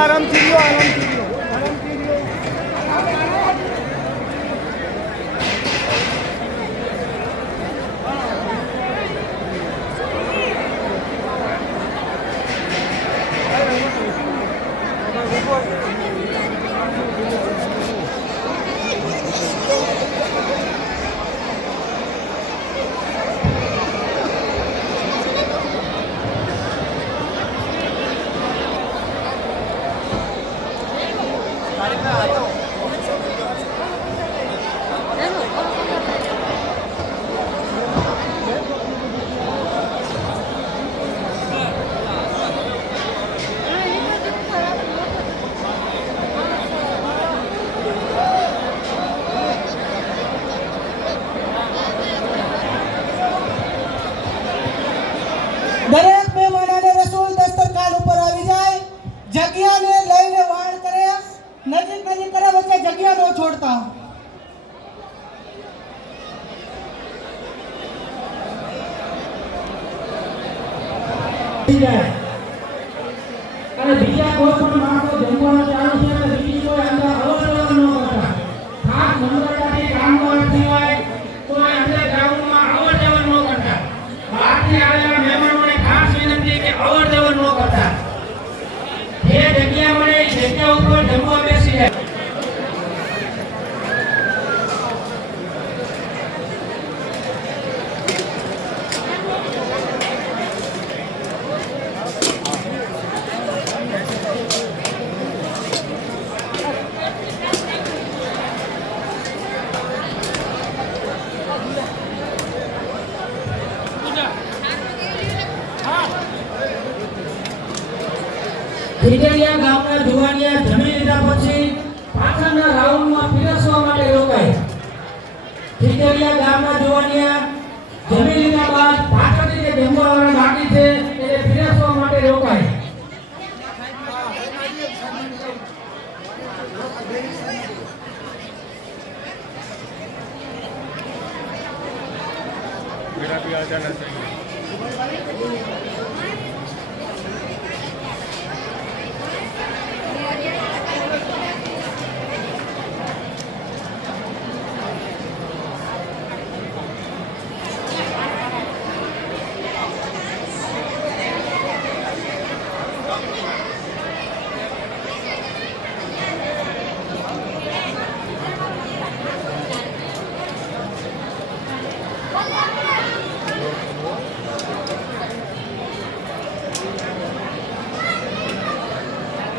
આરામથી લ્યો, આરામથી લ્યો, આરામથી લ્યો. દરેક મહેમાનોને રસૂલ દસ્તરખાન ઉપર આવી જાય, જગ્યાને લઈને વાણ કરે, નજીક નજીક કરે, વચ્ચે જગ્યા ન છોડતા. અને બીજા કોઈ પણ માણસો જમવાનું ચાલુ છે તો બીજી કોઈ અંદર અવર ન કરતા. ખાસ નમ્રતાથી કામમાં સિવાય કોઈ અંદર ગ્રાઉન્ડમાં અવર જવર ન કરતા. બહારથી આવેલા મહેમાનોને ખાસ વિનંતી કે અવર જવર ન કરતા. જે જગ્યા મળે એ જગ્યા ઉપર જમવા બેસી જાય. ખીજડીયા ગામના જુવાનિયા જમી લીધા પછી પાછળના રાઉન્ડમાં પીરસવા માટે રોકાય. ખીજડીયા ગામના જુવાનિયા જમી લીધા બાદ પાછળથી જે જમવાવાળા બાકી છે